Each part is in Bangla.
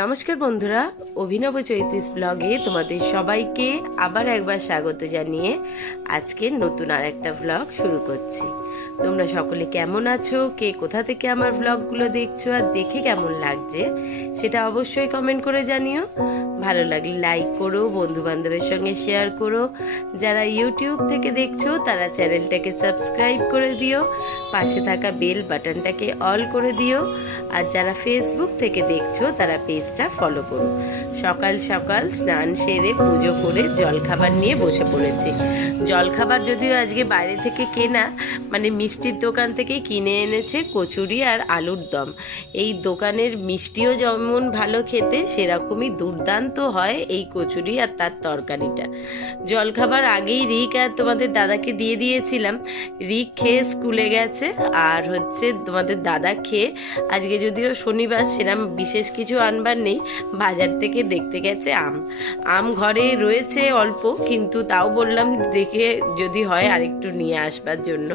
নমস্কার বন্ধুরা, অভিনব চৈতিস ব্লগে তোমাদের সবাইকে আবার একবার স্বাগত জানিয়ে আজকে নতুন আর একটা ব্লগ শুরু করছি। তোমরা সকলে কেমন আছো, কে কোথা থেকে আমার ব্লগগুলো দেখছো আর দেখে কেমন লাগছে সেটা অবশ্যই কমেন্ট করে জানিও। ভালো লাগলে লাইক করো, বন্ধু বান্ধবের সঙ্গে শেয়ার করো। যারা ইউটিউব থেকে দেখছো তারা চ্যানেলটাকে সাবস্ক্রাইব করে দিও, পাশে থাকা বেল বাটনটাকে অল করে দিও। আর যারা ফেসবুক থেকে দেখছো তারা পেজটা ফলো করো। সকাল সকাল স্নান সেরে পুজো করে জলখাবার নিয়ে বসে পড়েছি। জলখাবার যদিও আজকে বাইরে থেকে কেনা, মানে মিষ্টির দোকান থেকে কিনে এনেছে কচুরি আর আলুর দম। এই দোকানের মিষ্টিও যেমন ভালো খেতে, সেরকমই দুর্দান্ত হয় এই কচুরি আর তার তরকারিটা। জলখাবার আগেই রিক আর তোমাদের দাদাকে দিয়ে দিয়েছিলাম। রিক খেয়ে স্কুলে গেছে, আর তোমাদের দাদা খেয়ে আজকে যদিও শনিবার সেরকম বিশেষ কিছু আনবার নেই, বাজার থেকে দেখতে গেছে আম ঘরে রয়েছে অল্প, কিন্তু তাও বললাম দেখে যদি হয় আরেকটু নিয়ে আসবার জন্য।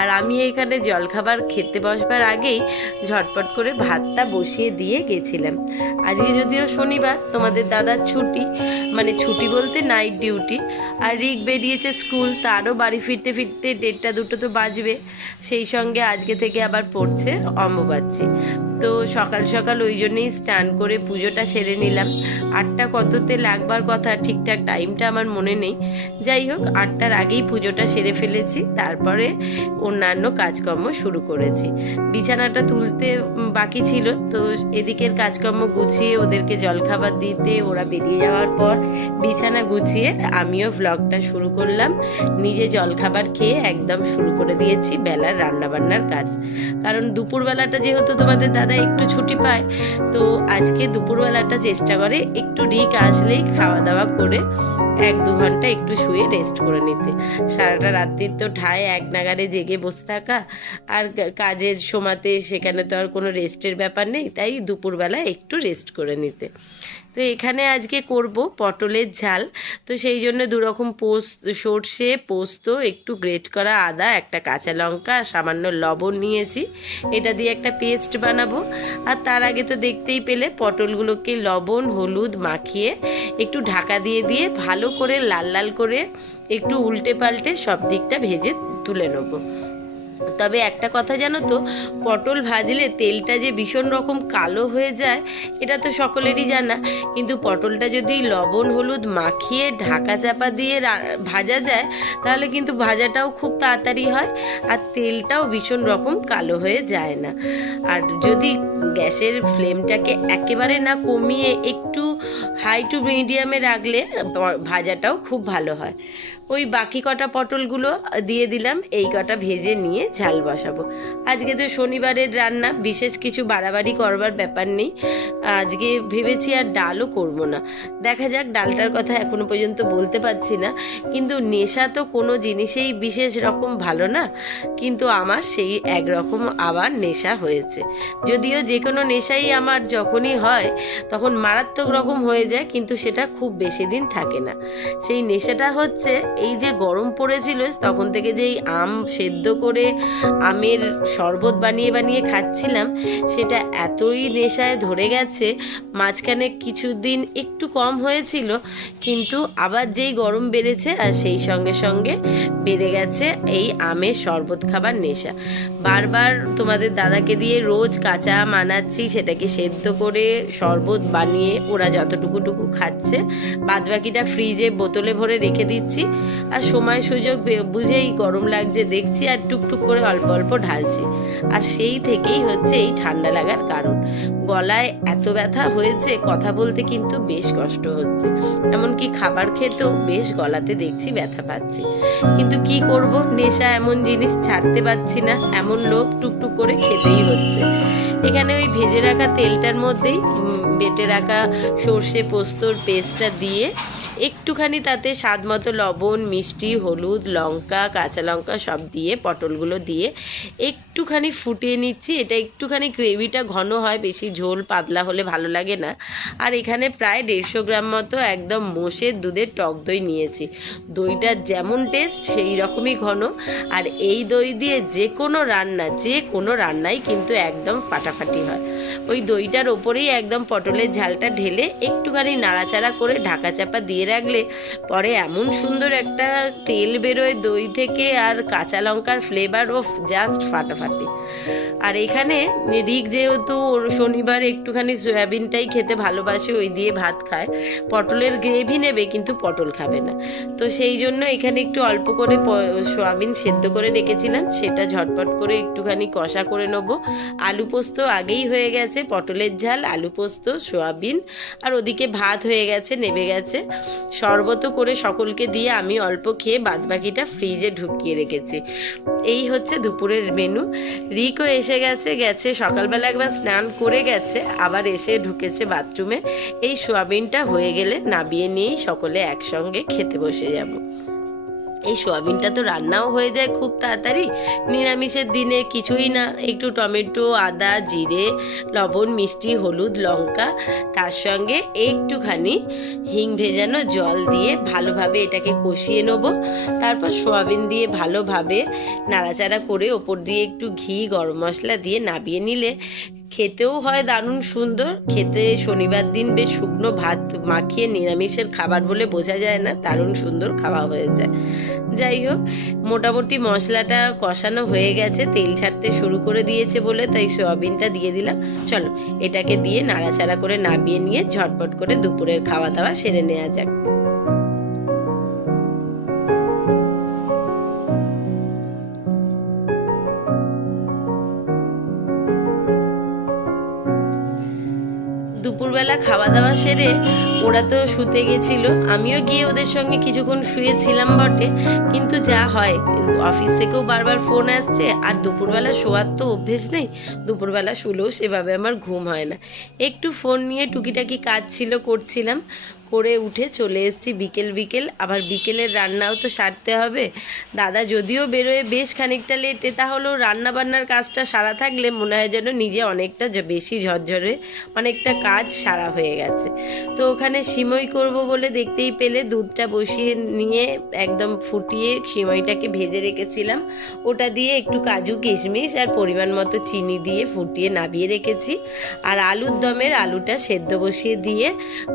আর আমি এখানে জলখাবার খেতে বসবার আগেই ঝটপট করে ভাতটা বসিয়ে দিয়ে গেছিলাম। আজকে যদিও শনিবার, তোমাদের দাদার ছুটি, মানে ছুটি বলতে নাইট ডিউটি। আর রিক বেরিয়েছে স্কুল, তারও বাড়ি ফিরতে ফিরতে 1:30-2 তো বাজবে। সেই সঙ্গে আজকে থেকে আবার পড়ছে অম্বুবাচী। তো সকাল সকাল ওই জন্যই স্নান করে পুজোটা সেরে নিলাম। 8টা কততে লাগবার কথা, ঠিকঠাক টাইমটা আমার মনে নেই। যাই হোক, 8টার আগেই পুজোটা সেরে ফেলেছি, তারপরে অন্যান্য কাজকর্ম শুরু করেছি। বিছানাটা তুলতে বাকি ছিল, তো এদিকের কাজকর্ম গুছিয়ে ওদেরকে জলখাবার দিতে ওরা বেরিয়ে যাওয়ার পর বিছানা গুছিয়ে আমিও ভ্লগটা শুরু করলাম। নিজে জলখাবার খেয়ে একদম শুরু করে দিয়েছি বেলার রান্নাবান্নার কাজ। কারণ দুপুরবেলাটা যেহেতু তোমাদের দাদা একটু ছুটি পায়, তো আজকে দুপুরবেলাটা চেষ্টা করে একটু রিক আসলেই খাওয়া দাওয়া করে 1-2 ঘন্টা একটু শুয়ে রেস্ট করে নিতে। সারাটা রাত্রির তো ঠায় এক নাগারে জেগে বসে থাকা, আর কাজের সময়তে সেখানে তো আর কোনো রেস্টের ব্যাপার নেই, তাই দুপুরবেলা একটু রেস্ট করে নিতে। তো এখানে আজকে করব পটলের ঝাল। তো সেই জন্য 2 রকম সর্ষে, পোস্ত, একটু গ্রেট করা আদা, একটা কাঁচা লঙ্কা, সামান্য লবণ নিয়েছি। এটা দিয়ে একটা পেস্ট বানাবো। আর তার আগে তো দেখতেই পেলে পটলগুলোকে লবণ হলুদ মাখিয়ে একটু ঢাকা দিয়ে দিয়ে ভালো করে লাল লাল করে একটু উল্টে পাল্টে সব দিকটা ভেজে তুলে নেবো। তবে একটা কথা জানো তো, পটল ভাজলে তেলটা যে ভীষণ রকম কালো হয়ে যায় এটা তো সকলেরই জানা, কিন্তু পটলটা যদি লবণ হলুদ মাখিয়ে ঢাকা চাপা দিয়ে ভাজা যায় তাহলে কিন্তু ভাজাটাও খুব তাড়াতাড়ি হয়, আর তেলটাও ভীষণ রকম কালো হয়ে যায় না। আর যদি গ্যাসের ফ্লেমটাকে একেবারে না কমিয়ে একটু হাই টু মিডিয়ামে রাখলে ভাজাটাও খুব ভালো হয়। ওই বাকি কটা পটলগুলো দিয়ে দিলাম, এই কটা ভেজে নিয়ে ঝাল বসাবো। আজকে তো শনিবারের রান্না, বিশেষ কিছু বাড়াবাড়ি করবার ব্যাপার নেই। আজকে ভেবেছি আর ডালও করব না, দেখা যাক। ডালটার কথা এখনো পর্যন্ত বলতে পারছি না, কিন্তু নেশা তো কোনো জিনিসেই বিশেষ রকম ভালো না, কিন্তু আমার সেই একরকম আবার নেশা হয়েছে। যদিও যে কোনো নেশাই আমার যখনই হয় তখন মারাত্মক রকম হয়ে যায়, কিন্তু সেটা খুব বেশি দিন থাকে না। সেই নেশাটা হচ্ছে এই যে গরম পড়েছিল তখন থেকে যেই আম সেদ্ধ করে আমের শরবত বানিয়ে বানিয়ে খাচ্ছিলাম, সেটা এতই নেশায় ধরে গেছে। মাঝখানে কিছুদিন একটু কম হয়েছিল, কিন্তু আবার যেই গরম বেড়েছে আর সেই সঙ্গে সঙ্গে বেড়ে গেছে এই আমের শরবত খাবার নেশা। বারবার তোমাদের দাদাকে দিয়ে রোজ কাঁচা আম আনাচ্ছি, সেটাকে সেদ্ধ করে শরবত বানিয়ে ওরা যতটুকুটুকু খাচ্ছে, বাদবাকিটা ফ্রিজে বোতলে ভরে রেখে দিচ্ছি। আর সময় সুযোগ বুঝেই গরম লাগছে দেখছি আর টুকটুক করে অল্প অল্প ঢালছি। আর সেই থেকেই হচ্ছে এই ঠান্ডা লাগার কারণ। গলায় এত ব্যথা হয়েছে, কথা বলতে কিন্তু বেশ কষ্ট হচ্ছে, এমনকি খাবার খেতেও বেশ গলাতে দেখছি ব্যথা পাচ্ছি। কিন্তু কি করব, নেশা এমন জিনিস ছাড়তে পারছি না, এমন লোভ টুকটুক করে খেতেই হচ্ছে। এখানে ওই ভেজে রাখা তেলটার মধ্যেই বেটে রাখা সর্ষে পোস্তর পেস্টটা দিয়ে একটুখানি তাতে স্বাদ মতো লবণ, মিষ্টি, হলুদ, লঙ্কা, কাঁচা লঙ্কা সব দিয়ে পটলগুলো দিয়ে একটুখানি ফুটিয়ে নিচ্ছি। এটা একটুখানি গ্রেভিটা ঘন হয়, বেশি ঝোল পাতলা হলে ভালো লাগে না। আর এখানে প্রায় 150 গ্রাম মতো একদম মোষের দুধের টক দই নিয়েছি। দইটা যেমন টেস্ট সেই রকমই ঘন, আর এই দই দিয়ে যে কোনো রান্নাই কিন্তু একদম ফাটাফাটি হয়। ওই দইটার ওপরেই একদম পটলের ঝালটা ঢেলে একটুখানি নাড়াচাড়া করে ঢাকা চাপা দিয়ে রাখলে পরে এমন সুন্দর একটা তেল বেরোয় দই থেকে, আর কাঁচা লঙ্কার ফ্লেভার ও জাস্ট ফাটাফাটি। আর এখানে রিক যেহেতু শনিবার একটুখানি সয়াবিনটাই খেতে ভালোবাসে, ওই দিয়ে ভাত খায়, পটলের গ্রেভি নেবে কিন্তু পটল খাবে না, তো সেই জন্য এখানে একটু অল্প করে সয়াবিন সেদ্ধ করে রেখেছিলাম, সেটা ঝটপট করে একটুখানি কষা করে নেব। আলু পোস্ত আগেই হয়ে গেছে, পটলের ঝাল, আলু পোস্ত, সয়াবিন, আর ওদিকে ভাত হয়ে গেছে, নেবে গেছে। শরবতও করে সকলকে দিয়ে আমি অল্প খেয়ে বাদবাকিটা ফ্রিজে ঢুকিয়ে রেখেছি। এই হচ্ছে দুপুরের মেনু। রিকও এসে গেছে সকালবেলা একবার স্নান করে গেছে, আবার এসে ঢুকেছে বাথরুমে। এই সোয়াবিনটা হয়ে গেলে নাবিয়ে নিয়েই সকলে একসঙ্গে খেতে বসে যাব। এই সোয়াবিনটা তো রান্নাও হয়ে যায় খুব তাড়াতাড়ি, নিরামিষের দিনে কিছুই না, একটু টমেটো, আদা, জিরে, লবণ, মিষ্টি, হলুদ, লঙ্কা, তার সঙ্গে একটুখানি হিং ভেজানো জল দিয়ে ভালোভাবে এটাকে কষিয়ে নেব। তারপর সোয়াবিন দিয়ে ভালোভাবে নাড়াচাড়া করে ওপর দিয়ে একটু ঘি, গরম মশলা দিয়ে নাবিয়ে নিলে খেতেও হয় দারুণ সুন্দর। খেতে শনিবার দিন বেশ শুকনো ভাত মাখিয়ে নিরামিষের খাবার বলে বোঝা যায় না, দারুণ সুন্দর খাওয়া হয়ে যায়। যাই হোক, মোটামুটি মশলাটা কষানো হয়ে গেছে, তেল ছাড়তে শুরু করে দিয়েছে বলে তাই সোয়াবিনটা দিয়ে দিলাম। চলো এটাকে দিয়ে নাড়াচাড়া করে নাবিয়ে নিয়ে ঝটপট করে দুপুরের খাওয়া দাওয়া সেরে নেওয়া যাক। দুপুরবেলা খাওয়া দাওয়া সেরে ওরা তো শুতে গেছিল, আমিও গিয়ে ওদের সঙ্গে কিছুক্ষণ শুয়েছিলাম বটে, কিন্তু যা হয় অফিস থেকেও বারবার ফোন আসছে, আর দুপুরবেলা শোয়ার তো অভ্যেস নেই, দুপুরবেলা শুলেও সেভাবে আমার ঘুম হয় না। একটু ফোন নিয়ে টুকিটাকি কাজ ছিল করছিলাম, করে উঠে চলে এসেছি বিকেল। আবার বিকেলের রান্নাও তো সারতে হবে। দাদা যদিও বেরোয় বেশ খানিকটা লেটে, তাহলেও রান্না বান্নার কাজটা সারা থাকলে মনে হয় যেন নিজে অনেকটা বেশি ঝরঝরে অনেকটা কাজ সারা হয়ে গেছে। তো ওখানে সিমই করব বলে দেখতেই পেলে দুধটা বসিয়ে নিয়ে একদম ফুটিয়ে সিমইটাকে ভেজে রেখেছিলাম, ওটা দিয়ে একটু কাজু, কিশমিশ আর পরিমাণ মতো চিনি দিয়ে ফুটিয়ে নাবিয়ে রেখেছি। আর আলুর দমের আলুটা সেদ্ধ বসিয়ে দিয়ে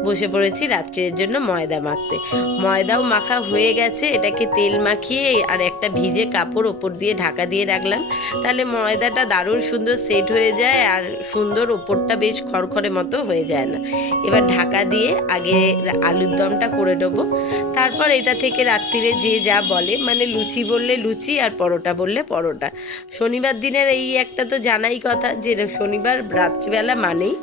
বসে পড়েছি রাত্রের জন্য ময়দা মাখতে। ময়দাও মাখা হয়ে গেছে, এটাকে তেল মাখিয়ে আর একটা ভিজে কাপড় ওপর দিয়ে ঢাকা দিয়ে রাখলাম, তাহলে ময়দাটা দারুণ সুন্দর সেট হয়ে যায় আর সুন্দর ওপরটা বেশ খড়খড়ে মতো হয়ে যায় না। এবার ঢাকা দিয়ে আগে আলুর দমটা করে নেবো, তারপর এটা থেকে রাত্রিরে যে যা বলে, মানে লুচি বললে লুচি আর পরোটা বললে পরোটা। শনিবার দিনের এই একটা তো জানাই কথা যে শনিবার রাত্রিবেলা মানেই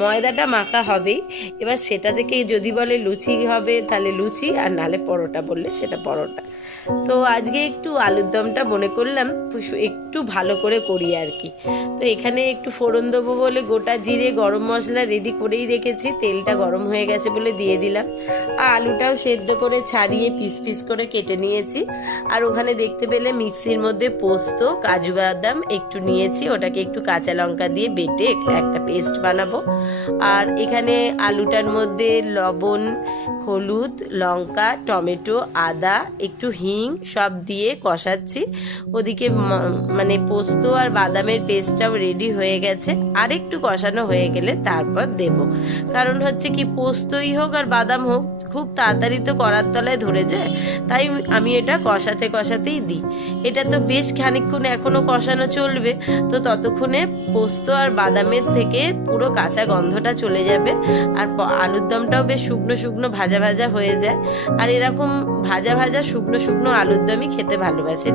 ময়দাটা মাখা হবেই। এবার সেটা থেকে যদি বলে লুচি হবে তাহলে লুচি, আর নাহলে পরোটা বললে সেটা পরোটা। তো আজকে একটু আলুর দমটা মনে করলাম একটু ভালো করে করি আর কি। তো এখানে একটু ফোড়ন দেবো বলে গোটা জিরে, গরম মশলা রেডি করেই রেখেছি, তেলটা গরম হয়ে গেছে বলে দিয়ে দিলাম। আর আলুটাও সেদ্ধ করে ছাড়িয়ে পিস পিস করে কেটে নিয়েছি। আর ওখানে দেখতে পেলে মিক্সির মধ্যে পোস্ত, কাজু বাদাম একটু নিয়েছি, ওটাকে একটু কাঁচা লঙ্কা দিয়ে বেটে একটা পেস্ট বানাবো। আর এখানে আলুটার মধ্যে লবণ, হলুদ, লঙ্কা, টমেটো, আদা, একটু হিং সব দিয়ে কষাচ্ছি। ওদিকে মানে পোস্ত আর বাদামের পেস্টটাও রেডি হয়ে গেছে, আর একটু কষানো হয়ে গেলে তারপর দেব। কারণ হচ্ছে কি, পোস্তই হোক আর বাদাম হোক খুব তাড়াতাড়ি তো কড়ার তলায় ধরে যায়, তাই আমি এটা কষাতেই দিই। এটা তো বেশ খানিকক্ষণ এখনো কষানো চলবে, তো ততক্ষণে পোস্ত আর বাদামের থেকে পুরো কাঁচা গন্ধটা চলে যাবে, আর আলুর দমটাও বেশ শুকনো শুকনো ভাজা ভাজা হয়ে যায়। আর এরকম ভাজা ভাজা শুকনো শুকনো আলুর দমই খেতে ভালোবাসে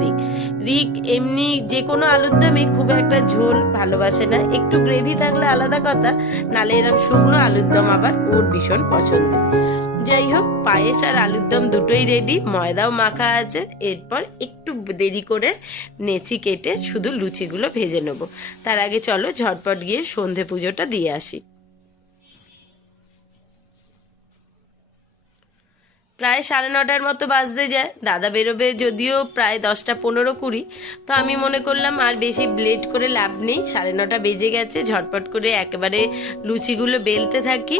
রিক। এমনি যে কোনো আলুর দমই খুব একটা ঝোল ভালোবাসে না, একটু গ্রেভি থাকলে আলাদা কথা, নালে এরকম শুকনো আলুর দম আবার ওর ভীষণ পছন্দ। যাই হোক, পায়েস আর আলুর দম দুটোই রেডি, ময়দাও মাখা আছে। এরপর একটু দেরি করে নেচি কেটে শুধু লুচিগুলো ভেজে নেব। তার আগে চলো ঝটপট গিয়ে সন্ধে পুজোটা দিয়ে আসি। প্রায় 9:30 মতো বাজতে যায়। দাদা বেরোবে যদিও প্রায় 10:15-20, তো আমি মনে করলাম আর বেশি লেট করে লাভ নেই, 9:30 বেজে গেছে, ঝটপট করে একেবারে লুচিগুলো বেলতে থাকি।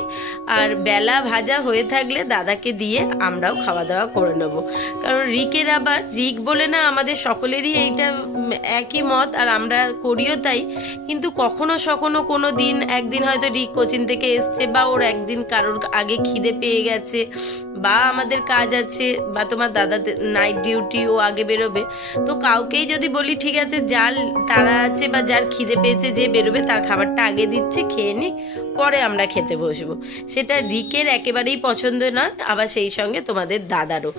আর বেলা ভাজা হয়ে থাকলে দাদাকে দিয়ে আমরাও খাওয়া দাওয়া করে নেব। কারণ রিকের আবার, রিক বলে না, আমাদের সকলেরই এইটা একই মত, আর আমরা করিও তাই। কিন্তু কখনো সখনো কোনো দিন একদিন হয়তো রিক কোচিং থেকে এসছে, বা ওর একদিন কারোর আগে খিদে পেয়ে গেছে, বা আমাদের কাজ আছে, বা তোমার দাদা নাইট ডিউটি, ও আগে বেরোবে, তো কাউকেই যদি বলি ঠিক আছে যার তারা আছে বা যার খিদে পেয়েছে যে বেরোবে তার খাবারটা আগে দিচ্ছে, খেয়ে নিক, পরে আমরা খেতে বসবো, সেটা রিকের একেবারেই পছন্দ নয়। আবার সেই সঙ্গে তোমাদের দাদারও,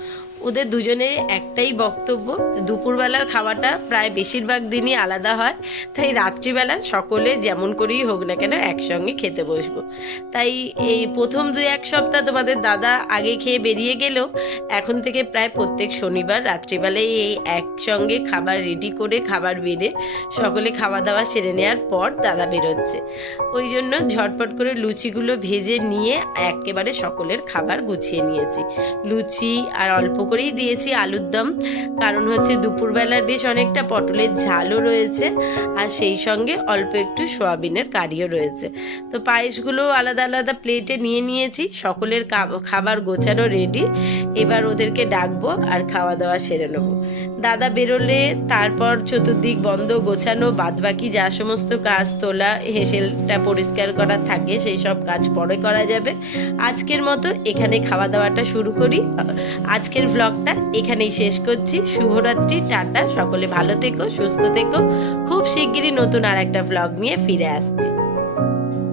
ওদের দুজনের একটাই বক্তব্য, দুপুরবেলার খাওয়াটা প্রায় বেশিরভাগ দিনই আলাদা হয়, তাই রাত্রিবেলা সকলে যেমন করেই হোক না কেন একসঙ্গে খেতে বসবো। তাই এই প্রথম 2-1 সপ্তাহ তোমাদের দাদা আগে খেয়ে বেরিয়ে গেলেও এখন থেকে প্রায় প্রত্যেক শনিবার রাত্রিবেলায় এই একসঙ্গে খাবার রেডি করে, খাবার বেড়ে সকলে খাওয়া দাওয়া সেরে নেওয়ার পর দাদা বেরোচ্ছে। ওই জন্য ঝটপট করে লুচিগুলো ভেজে নিয়ে একেবারে সকলের খাবার গুছিয়ে নিয়েছি। লুচি আর অল্প করেই দিয়েছি আলুর দম, কারণ হচ্ছে দুপুরবেলার বেশ অনেকটা পটলের ঝালও রয়েছে, আর সেই সঙ্গে অল্প একটু সোয়াবিনের কারিও রয়েছে। তো পায়েসগুলো আলাদা আলাদা প্লেটে নিয়ে নিয়েছি, সকলের খাবার গোছানো রেডি। এবার ওদেরকে ডাকবো আর খাওয়া দাওয়া সেরে নেবো। দাদা বেরোলে তারপর চতুর্দিক বন্ধ, গোছানো, বাদবাকি যা সমস্ত কাজ, তোলা, হেসেলটা পরিষ্কার করা থাকে, সেই সব কাজ পরে করা যাবে। আজকের মতো এখানে খাওয়া দাওয়াটা শুরু করি। আজকের ব্লগটা এখানেই শেষ করছি। শুভরাত্রি, টাটা, সকলে ভালো থেকো, সুস্থ থেকো। খুব শিগগিরই নতুন আর একটা ব্লগ নিয়ে ফিরে আসছি।